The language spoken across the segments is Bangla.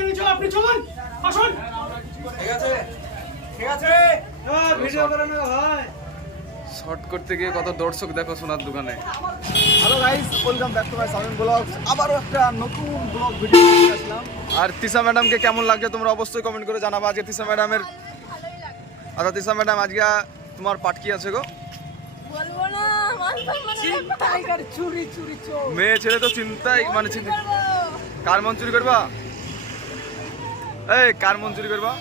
এখানে চল আপনি চলুন। আসুন। ঠিক আছে ঠিক আছে। ভিডিও করে না ভাই শর্ট করতে গিয়ে কত দর্শক দেখো সোনার দোকানে। Hello guys welcome back to my sound blogs আবারও একটা নতুন ব্লগ ভিডিও নিয়ে আসলাম। আর তিশা ম্যাডামকে কেমন লাগছে তোমরা অবশ্যই কমেন্ট করে জানাব। আজকে তিশা ম্যাডামের আচ্ছা তিশা ম্যাডাম আজকে তোমার পাট কি আছে গো? বলব না আমার মানে টাইগার চুরি চুরি চোর। মেয়ে ছেলে তো চিন্তাই মানে চিন্তা কার মন চুরি করবা? এই, কার চুরি করবা?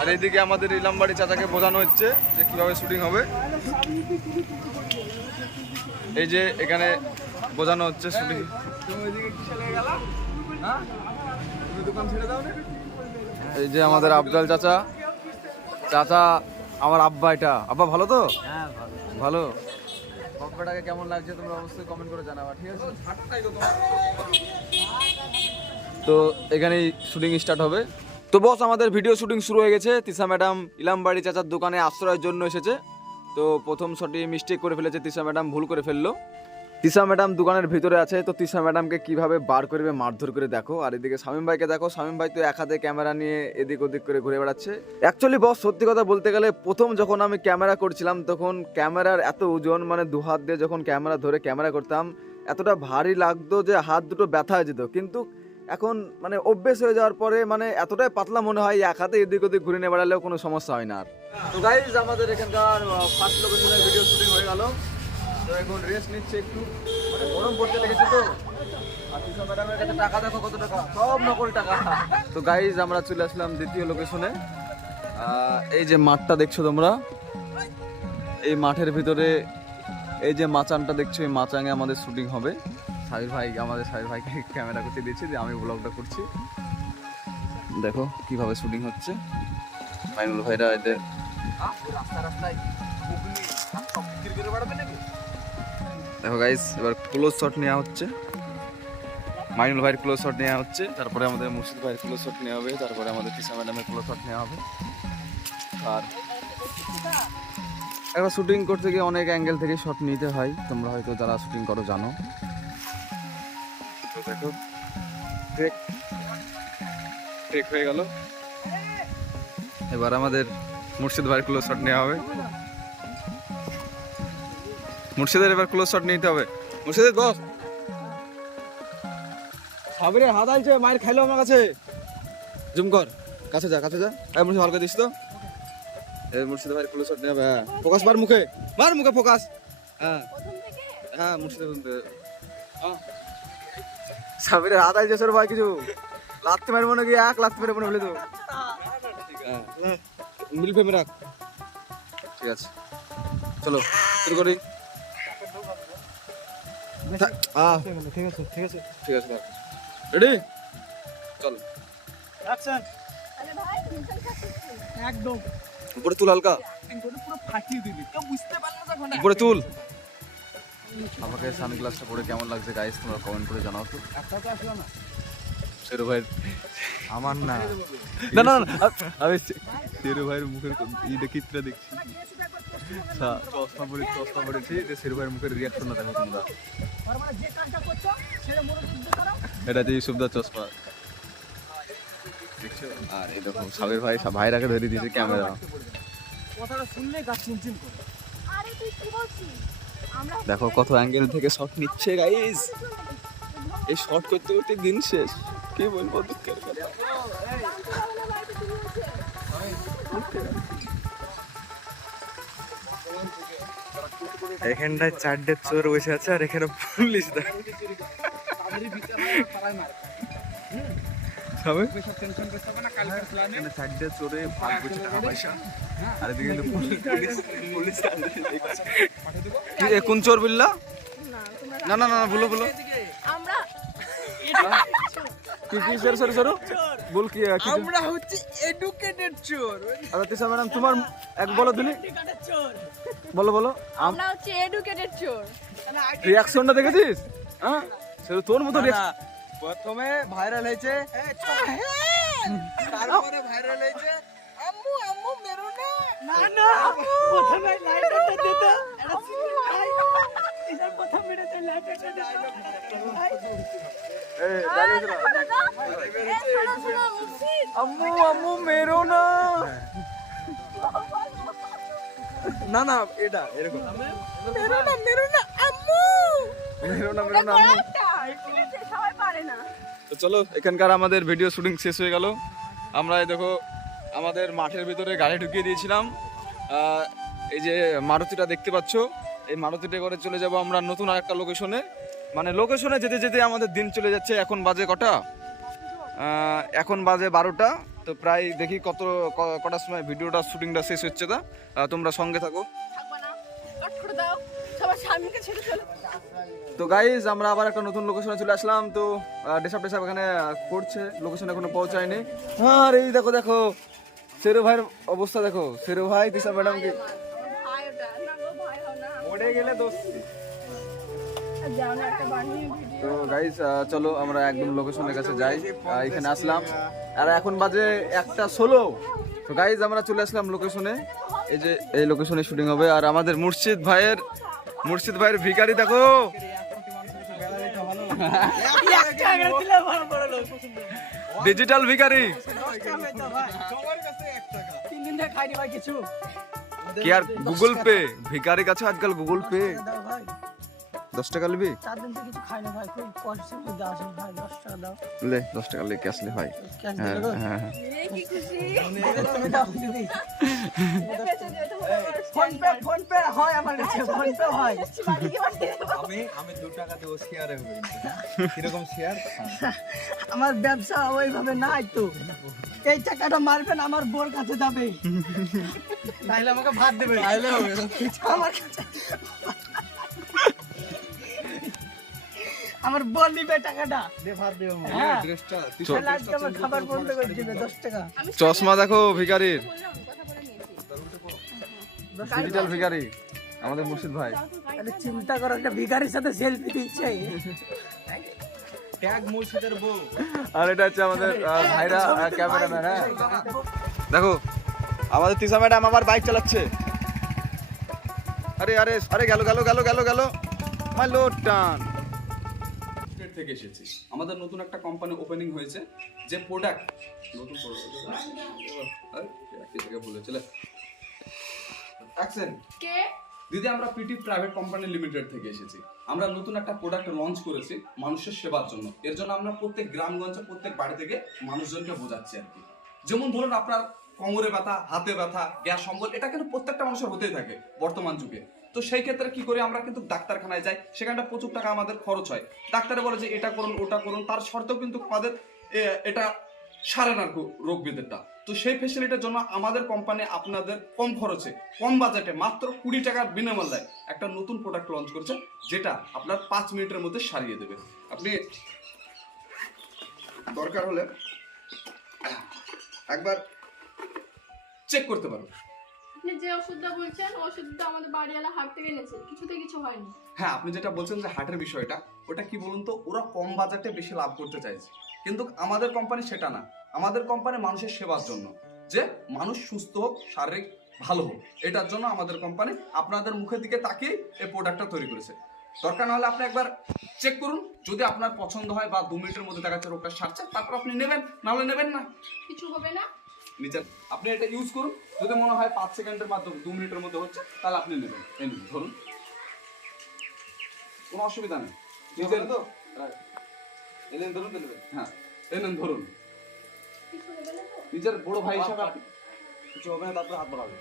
আর এইদিকে আমাদের ইলামবাড়ি চাচাকে বোঝানো হচ্ছে যে কীভাবে শুটিং হবে। এই যে এখানে বোঝানো হচ্ছে শুটিং। এই যে আমাদের আফজাল চাচা। চাচা, আমার আব্বা এটা। আব্বা, ভালো তো? ভালো। ভালো কেমন লাগছে তোমরা অবশ্যই কমেন্ট করে জানাবা, ঠিক আছে? তো এখানেই শুটিং স্টার্ট হবে। তো বস আমাদের ভিডিও শুটিং শুরু হয়ে গেছে। তিশা ম্যাডাম ইলামবাড়ি চাচার দোকানে আশ্রয়ের জন্য এসেছে। তো প্রথম শটে মিস্টেক করে ফেলেছে, তিশা ম্যাডাম ভুল করে ফেলল। তিশা ম্যাডাম দোকানের ভিতরে আছে, তো তিশা ম্যাডামকে কীভাবে বার করবে, মারধর করে দেখো। আর এদিকে শামীম ভাইকে দেখো, শামীম ভাই তো এক হাতে ক্যামেরা নিয়ে এদিক ওদিক করে ঘুরে বেড়াচ্ছে। অ্যাকচুয়ালি বস সত্যি কথা বলতে গেলে প্রথম যখন আমি ক্যামেরা করছিলাম, তখন ক্যামেরার এত ওজন মানে দু হাত দিয়ে যখন ক্যামেরা ধরে ক্যামেরা করতাম, এতটা ভারী লাগতো যে হাত দুটো ব্যথা হয়ে যেত। কিন্তু এখন মানে অভ্যেস হয়ে যাওয়ার পরে মানে এতটাই পাতলা মনে হয়, এক হাতে এদিক ওদিক ঘুরে নিয়ে বেড়ালেও কোনো সমস্যা হয় না আর। তো গাইজ আমাদের এখানকার ফার্স্ট লোকেশনের ভিডিও শুটিং হয়ে গেল। তো এখন রেস্ট নিচ্ছে একটু। মানে গরম পড়তে লেগেছে তো। টাকা দেখো কত টাকা। সব নকল টাকা। তো গাইজ আমরা চলে আসলাম দ্বিতীয় লোকেশনে এই যে মাঠটা দেখছ তোমরা? এই মাঠের ভিতরে এই যে মাচানটা দেখছ, এই মাচাঙে আমাদের শুটিং হবে। সাহির ভাই, আমাদের সাহির ভাইকে ক্যামেরা করতে দিয়েছে যে আমি ব্লগটা করছি। দেখো কীভাবে শুটিং হচ্ছে। মাইনুল ভাইরা এদের দেখো গাইস এবার ক্লোজ শট নেওয়া হচ্ছে। মাইনুল ভাইয়ের ক্লোজ শট নেওয়া হচ্ছে, তারপরে আমাদের মুর্শিদ ভাইয়ের ক্লোজ শট নেওয়া হবে, তারপরে আমাদের তিশা ম্যাডামের ক্লোজ শট নেওয়া হবে। আর একবার শুটিং করতে গিয়ে অনেক অ্যাঙ্গেল থেকে শট নিতে হয়, তোমরা হয়তো যারা শুটিং করো জানো। ট্রেক ট্রেক হয়ে গেল। এবার আমাদের মুর্শিদ ভাইয়ের ক্লোজ শট নেওয়া হবে। মুর্শিদের এবার ক্লোজ শট নিতে হবে। মুর্শিদের বস সাবিরের হাত আনছে মায়ের খাইলো আমার কাছে। জুম কর কাছে যা কাছে যা। এই মুর্শিদ হালকা দিস তো। এই মুর্শিদ ভাইয়ের ক্লোজ শট নেবে হ্যাঁ। ফোকাস, মার মুখে। মার মুখে ফোকাস। হ্যাঁ। প্রথম থেকে হ্যাঁ সাবিরের হাত সর ভাই কিছু। লাত্তি মারবো নাকি? এক লাত্তি মেরে মনে বলে তো হ্যাঁ মিল ফেমে রাখ। ঠিক আছে। চলো শুরু করি। ঠিক আছে ঠিক আছে ঠিক আছে রেডি চল। অ্যাকশন আরে ভাই একদম। উপরে তুল হালকা। পুরো ফাটিয়ে দিবি। কেউ বুঝতে পারল না উপরে তুল। আমাকে সানগ্লাসটা পরে কেমন লাগছে গাইস তোমরা কমেন্ট করে জানাও তো। একটা তো আসলো না শেরু ভাই আমার না না না না আমি শেরু ভাইয়ের মুখের ইটা চিত্রা দেখছি। আচ্ছা, চশমা পরে চশমা পরেছি যে শেরু ভাইয়ের মুখের রিয়াকশনটা দেখো তোমরা। তার যে কাজটা করছ সেটা বুঝতে পারো এটা যে ইউসুফদার চশমা। দেখছ? আর এই দেখো সাবির ভাই ভাইরাকে ধরে দিয়েছে ক্যামেরা কথাটা শুনলে গা চিনচিন করে। আরে তুই কি বলছিস? দেখো কত অ্যাঙ্গেল থেকে শট নিচ্ছে গাইস এই শট করতে করতে দিন শেষ। কি বলব দুঃখের এখানটায় চারটে চোর বসে আছে আর এখানে পুলিশ দেখ হবে। ভাগ করছে টাকা পয়সা। আর এদিকে পুলিশ পুলিশ রে, কোন চোর বললা? না না না বলো বলো আমরা কি কি সর সর সর? বল কি কি আমরা হচ্ছে এডুকেটেড চোর। আচ্ছা তিশা ম্যাডাম তোমার এক বলো দিলি। বলো বলো। আমরা হচ্ছে এডুকেটেড চোর। রিয়াকশনটা দেখেছিস? হ্যাঁ? তোর মতো প্রথমে ভাইরাল হয়েছে। তারপরে ভাইরাল হয়েছে আম্মু আম্মু মেরো না। না না প্রথমে লাইটারটা দে তো এটা। আম্মু আম্মু। মেরো না। না না এটা এরকম। মেরো না মেরো না আম্মু। মেরো না মেরো না আম্মু। চলো, এখানকার আমাদের ভিডিও শুটিং শেষ হয়ে গেল। আমরা দেখো, আমাদের মাঠের ভিতরে গাড়ি ঢুকিয়ে দিয়েছিলাম। এই যে মারুতিটা দেখতে পাচ্ছ, এই মারুতিটা করে চলে যাব আমরা নতুন আরেকটা লোকেশনে মানে লোকেশনে যেতে যেতে আমাদের দিন চলে যাচ্ছে, এখন বাজে কটা? এখন বাজে বারোটা, তো প্রায় দেখি কত কটার সময় ভিডিওটা শুটিংটা শেষ হচ্ছে তা তোমরা সঙ্গে থাকো। তো গাইজ আমরা আবার একটা নতুন লোকেশনে চলে আসলাম। তো ডেসাপ ডেসাপ এখানে করছে লোকেশন এখনও পৌঁছায়নি। আর এই দেখো দেখো শেরু ভাইয়ের অবস্থা দেখো। শেরু ভাই দিশা ম্যাডাম কি আমার ভাই ওটা না গো ভাই হও না পড়ে গেলে দোষ। যাও না একটা বানিয়ে ভিডিও তো গাইজ চলো আমরা একদম লোকেশনের কাছে যাই। এখানে আসলাম। আর এখন বাজে একটা ষোলো। তো গাইজ আমরা চলে আসলাম লোকেশনে এই যে এই লোকেশনে শুটিং হবে। আর আমাদের মুর্শিদ ভাইয়ের মুর্শিদ ভাইয়ের ভিকারি দেখো। ডিজিটাল কিছু। কি আর গুগল পে ভিখারির কাছে আজকাল গুগল পে দশ টাকা নিবি? চার দিন থেকে কিছু খাই না ভাই খুব পয়সার মধ্যে আসে ভাই দশ টাকা দাও। লে দশ টাকা লে ক্যাশ লে ভাই। ফোন পে ফোন পে হয় আমার কাছে ফোন পে হয়। আমি আমি দু টাকা দেবো শেয়ারে কীরকম শেয়ার আমার ব্যবসা ওইভাবে নাই তো। এই টাকাটা মারবেন আমার বোর কাছে যাবে। তাইলে আমাকে ভাত দেবে। তাইলে হবে আমার কাছে আমার বোন নিবে টাকাটা। দে ভাত দেবো হ্যাঁ। আমার খাবার বন্ধ করে দিবে দশ টাকা। চশমা দেখো ভিখারির বললাম কথা বলে নিয়েছি। ডিজিটাল ভিখারি আমাদের মুর্শিদ ভাই। আরে চিন্তা করো একটা ভিখারির সাথে সেলফি দিচ্ছে। ট্যাগ মুর্শিদের বউ। আর এটা হচ্ছে আমাদের ভাইরা ক্যামেরাম্যান হ্যাঁ। দেখো আমাদের তিসা ম্যাডাম আবার বাইক চালাচ্ছে। আরে আরে আরে গেল গেল গেল গেল গেল। মাই লোড টান থেকে এসেছি। আমাদের নতুন একটা কোম্পানি ওপেনিং হয়েছে যে প্রোডাক্ট নতুন প্রোডাক্ট বলে চলে অ্যাকশন কে দিদি আমরা পিটি প্রাইভেট কোম্পানি লিমিটেড থেকে এসেছি। আমরা নতুন একটা প্রোডাক্ট লঞ্চ করেছি মানুষের সেবার জন্য। এর জন্য আমরা প্রত্যেক গ্রামগঞ্জে প্রত্যেক বাড়ি থেকে মানুষজনকে বোঝাচ্ছি আর কি। যেমন ধরুন আপনার কোমরে ব্যথা হাতে ব্যথা গ্যাস সম্বল এটা কিন্তু প্রত্যেকটা মানুষের হতেই থাকে বর্তমান যুগে। তো সেই ক্ষেত্রে কি করি আমরা কিন্তু ডাক্তারখানায় যাই, সেখানটা প্রচুর টাকা আমাদের খরচ হয়। ডাক্তারে বলে যে, এটা করুন, ওটা করুন। তার শর্তেও কিন্তু আমাদের এটা সারে না রোগ বিধেরটা তো সেই ফেসিলিটির জন্য আমাদের কোম্পানি আপনাদের কম খরচে, কম বাজেটে মাত্র কুড়ি টাকার বিনামূল্যে একটা নতুন প্রোডাক্ট লঞ্চ করছে, যেটা আপনার পাঁচ মিনিটের মধ্যে সারিয়ে দেবে। আপনি দরকার হলে একবার চেক করতে পারবেন আপনি যে ওষুধটা বলছেন ওষুধটা আমাদের বাড়িওয়ালা হাট থেকে এনেছে কিছুতে কিছু হয়নি। হ্যাঁ আপনি যেটা বলছেন যে হাটের বিষয়টা ওটা কি বলুন তো ওরা কম বাজেটে বেশি লাভ করতে চাইছে। কিন্তু আমাদের কোম্পানি সেটা না। আমাদের কোম্পানি মানুষের সেবার জন্য। যে মানুষ সুস্থ হোক শারীরিক ভালো হোক এটার জন্য আমাদের কোম্পানি আপনাদের মুখের দিকে তাকিয়ে এই প্রোডাক্টটা তৈরি করেছে। দরকার না হলে আপনি একবার চেক করুন। যদি আপনার পছন্দ হয় বা দু মিনিটের মধ্যে দেখা যাচ্ছে রোগটা সারছে তারপর আপনি নেবেন না হলে নেবেন না। কিছু হবে না। নিচে আপনি এটা ইউজ করুন। যদি মনে হয় পাঁচ সেকেন্ডের মাধ্যমে দু মিনিটের মধ্যে হচ্ছে তাহলে আপনি নেবেন। এই নিন, ধরুন। কোনো অসুবিধা নেই। নিজের তো? এই নিন, ধরুন তো নেবেন। হ্যাঁ এই নেন ধরুন। নিজের বড় ভাই হিসাবে আপনি কিছু হবে না তারপরে হাত বাড়াবে।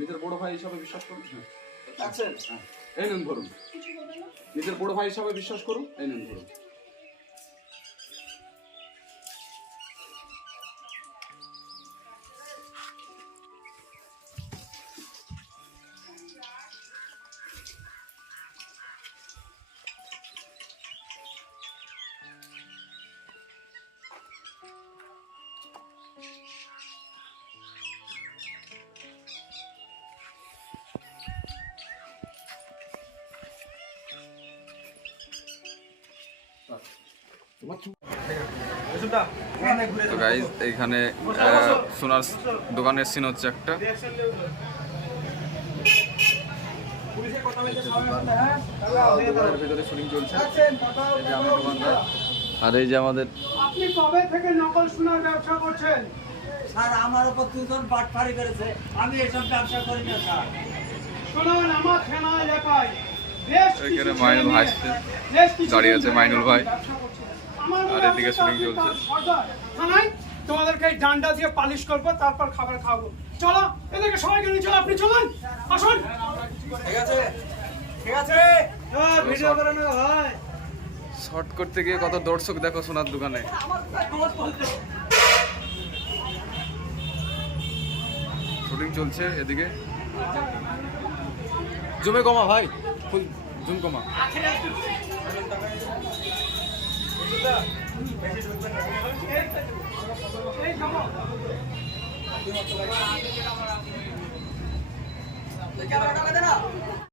নিজের বড় ভাই হিসাবে বিশ্বাস করুন। হ্যাঁ। আচ্ছা। হ্যাঁ এই নেন ধরুন। নিজের বড় ভাই হিসাবে বিশ্বাস করুন এই নেন ধরুন। তো গাইজ এইখানে সোনার দোকানের সিন হচ্ছে একটা। দোকানদার আর এই যে আমাদের আপনি কবে থেকে নকল সোনার ব্যবসা করছেন? স্যার আমার উপর দুজন বাটফারি করেছে। আমি এসব ব্যবসা করি না স্যার। শুনুন আমার থানা এলাকায় এখানে মাইনুল হাসছে। দাঁড়িয়ে আছে মাইনুল ভাই। ব্যবসা করছে। আমার আর এদিকে হচ্ছে চলছে। থানায় তোমাদেরকে এই ডান্ডা দিয়ে পালিশ করব তারপর খাবার খাব চলো সবাইকে নিয়ে চলো আপনি চলুন আসুন। ঠিক আছে ঠিক আছে। ভিডিও করে না ভাই শর্ট করতে গিয়ে কত দর্শক দেখো সোনার দোকানে শুটিং চলছে এদিকে জুমে কমা ভাই ফুল জুম কমা এই যাব